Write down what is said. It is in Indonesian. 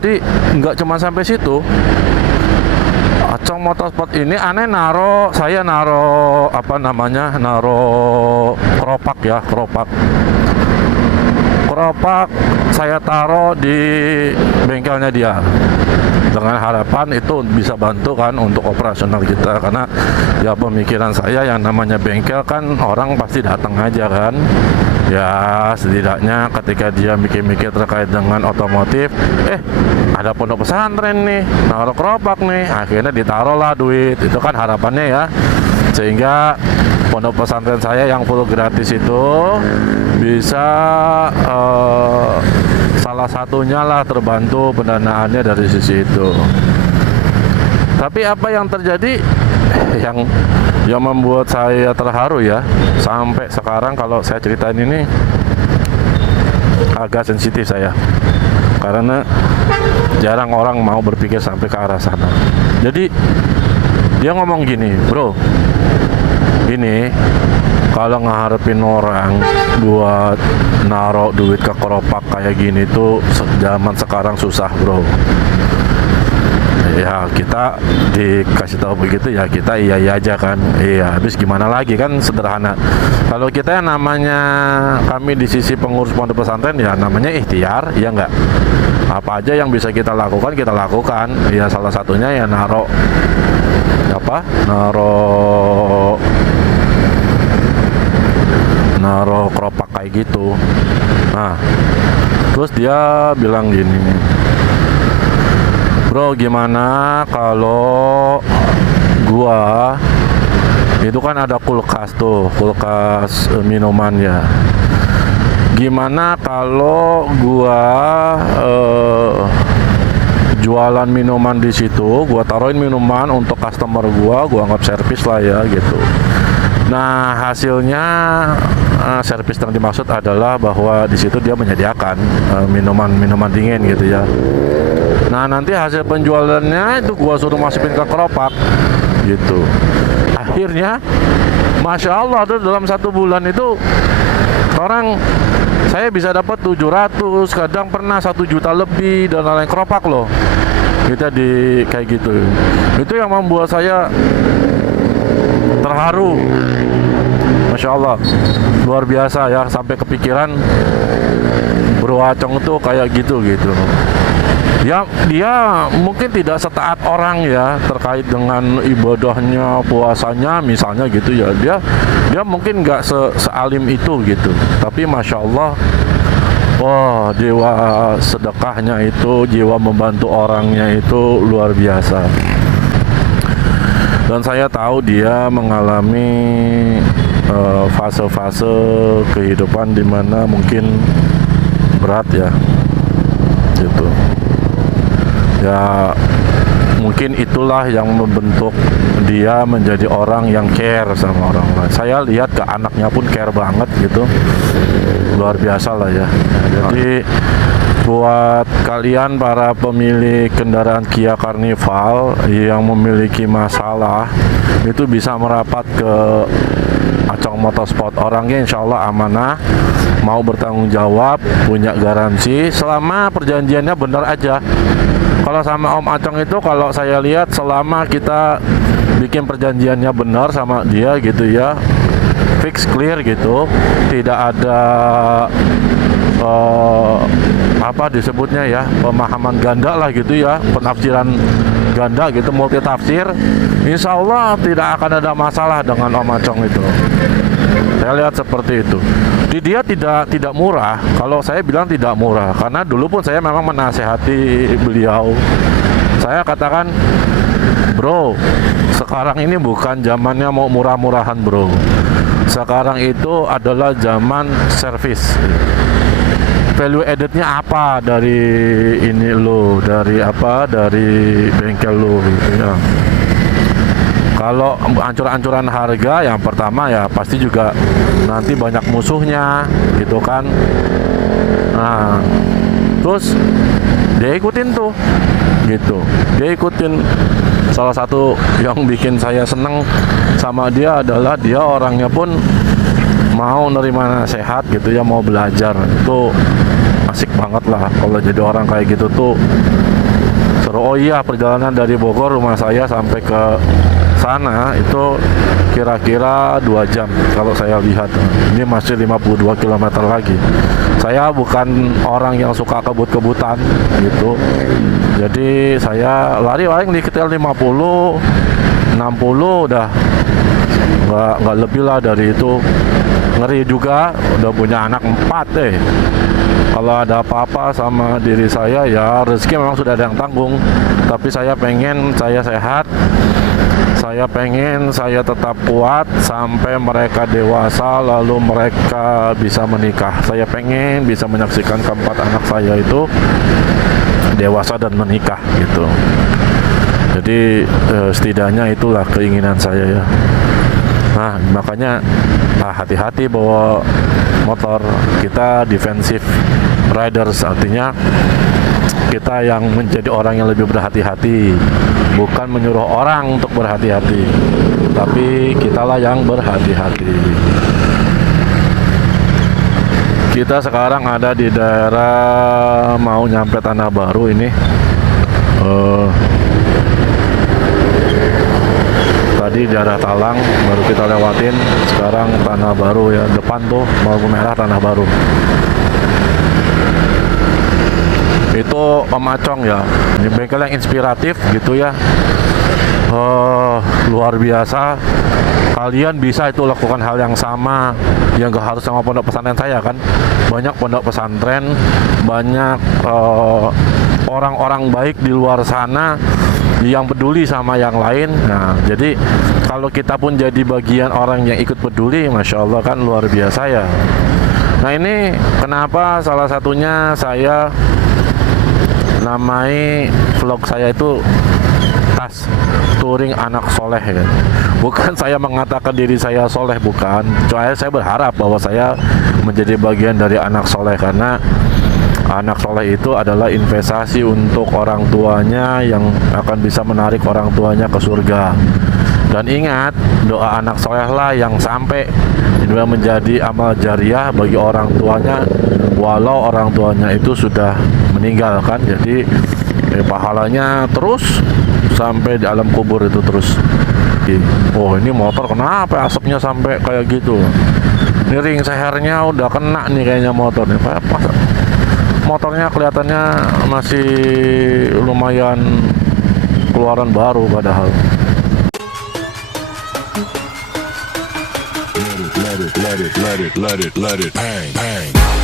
Jadi nggak cuma sampai situ. Acong Motorsport ini aneh saya naro keropak ya, keropak saya taruh di bengkelnya dia dengan harapan itu bisa bantu kan untuk operasional kita, karena ya pemikiran saya yang namanya bengkel kan orang pasti datang aja kan ya, setidaknya ketika dia mikir-mikir terkait dengan otomotif, ada pondok pesantren nih, naruh keropak nih, akhirnya ditaruhlah duit, itu kan harapannya ya, sehingga pondok pesantren saya yang full gratis itu bisa salah satunya lah terbantu pendanaannya dari sisi itu. Tapi apa yang terjadi yang membuat saya terharu ya, sampai sekarang kalau saya ceritain ini agak sensitif saya, karena jarang orang mau berpikir sampai ke arah sana. Jadi dia ngomong gini, bro, ini kalau ngeharapin orang buat naruh duit ke keropak kayak gini tuh zaman sekarang susah, bro. Ya kita dikasih tahu begitu ya kita iya aja kan. Iya, habis gimana lagi kan, sederhana. Kalau kita yang namanya kami di sisi pengurus pondok pesantren ya namanya ikhtiar, ya enggak. Apa aja yang bisa kita lakukan ya, salah satunya ya naruh keropak kayak gitu. Nah, terus dia bilang gini, bro, gimana kalau gua itu kan ada kulkas minuman ya, gimana kalau gua jualan minuman di situ, gua taruhin minuman untuk customer gua anggap servis lah ya gitu. Nah, hasilnya servis yang dimaksud adalah bahwa di situ dia menyediakan minuman dingin gitu ya. Nah, nanti hasil penjualannya itu gua suruh masukin ke keropak gitu. Akhirnya Masya Allah tuh dalam 1 bulan itu saya bisa dapat 700, kadang pernah 1 juta lebih dan lain-lain keropak loh. Kita di kayak gitu. Itu yang membuat saya terharu. Masya Allah, luar biasa ya, sampai kepikiran Bro Acong itu kayak gitu. Ya, dia mungkin tidak setaat orang ya terkait dengan ibadahnya, puasanya misalnya gitu ya. Dia mungkin nggak sealim itu gitu. Tapi Masya Allah, wah, jiwa sedekahnya itu, jiwa membantu orangnya itu luar biasa. Dan saya tahu dia mengalami fase-fase kehidupan di mana mungkin berat ya, gitu. Ya mungkin itulah yang membentuk dia menjadi orang yang care sama orang lain. Saya lihat ke anaknya pun care banget gitu, luar biasa lah ya. Jadi buat kalian para pemilik kendaraan Kia Carnival yang memiliki masalah, itu bisa merapat ke Acong Motorsport. Orangnya insya Allah amanah, mau bertanggung jawab, punya garansi selama perjanjiannya benar aja. Kalau sama Om Acong itu, kalau saya lihat selama kita bikin perjanjiannya benar sama dia gitu ya, fix clear gitu, tidak ada disebutnya ya, pemahaman ganda lah gitu ya, penafsiran ganda gitu, multi tafsir, insya Allah tidak akan ada masalah dengan Om Acong itu. Saya lihat seperti itu. Dia tidak murah. Kalau saya bilang tidak murah, karena dulu pun saya memang menasehati beliau. Saya katakan, bro, sekarang ini bukan zamannya mau murah-murahan, bro. Sekarang itu adalah zaman servis. Value added-nya apa dari ini lo, dari bengkel lo gitu ya. Kalau ancur-ancuran harga, yang pertama ya pasti juga nanti banyak musuhnya gitu kan. Nah, terus dia ikutin tuh gitu. Dia ikutin. Salah satu yang bikin saya seneng sama dia adalah dia orangnya pun mau nerima nasihat gitu ya, mau belajar. Itu asik banget lah kalau jadi orang kayak gitu tuh. Terus oh iya, perjalanan dari Bogor rumah saya sampai ke sana itu kira-kira 2 jam kalau saya lihat. Ini masih 52 km lagi. Saya bukan orang yang suka kebut-kebutan gitu. Jadi saya lari paling di ketel 50, 60 udah nggak lebih lah dari itu. Ngeri juga, udah punya anak 4 Kalau ada apa-apa sama diri saya ya rezeki memang sudah ada yang tanggung. Tapi saya pengen saya sehat. Saya pengen saya tetap kuat sampai mereka dewasa lalu mereka bisa menikah. Saya pengen bisa menyaksikan keempat anak saya itu dewasa dan menikah gitu. Jadi setidaknya itulah keinginan saya ya. Nah makanya hati-hati bawa motor. Kita defensive riders, artinya kita yang menjadi orang yang lebih berhati-hati, bukan menyuruh orang untuk berhati-hati, tapi kitalah yang berhati-hati. Kita sekarang ada di daerah mau nyampe Tanah Baru ini. Tadi daerah Talang baru kita lewatin, sekarang Tanah Baru ya, depan tuh lampu merah Tanah Baru. Itu Om Acong ya, ini bengkel yang inspiratif gitu ya. Luar biasa. Kalian bisa itu lakukan hal yang sama, yang gak harus sama pondok pesantren saya kan. Banyak pondok pesantren, banyak orang-orang baik di luar sana yang peduli sama yang lain. Nah, jadi kalau kita pun jadi bagian orang yang ikut peduli, Masya Allah kan luar biasa ya. Nah ini kenapa salah satunya saya namai vlog saya itu tas touring anak soleh ya. Bukan saya mengatakan diri saya soleh, bukan. Cuma saya berharap bahwa saya menjadi bagian dari anak soleh, karena anak soleh itu adalah investasi untuk orang tuanya yang akan bisa menarik orang tuanya ke surga. Dan ingat, doa anak soleh lah yang sampai juga menjadi amal jariah bagi orang tuanya, walau orang tuanya itu sudah meninggalkan. Jadi pahalanya terus sampai di alam kubur itu terus. Oh ini motor kenapa asapnya sampai kayak gitu? Ini ring sehernya udah kena nih kayaknya motor nih. Motornya kelihatannya masih lumayan keluaran baru padahal. Let it hang.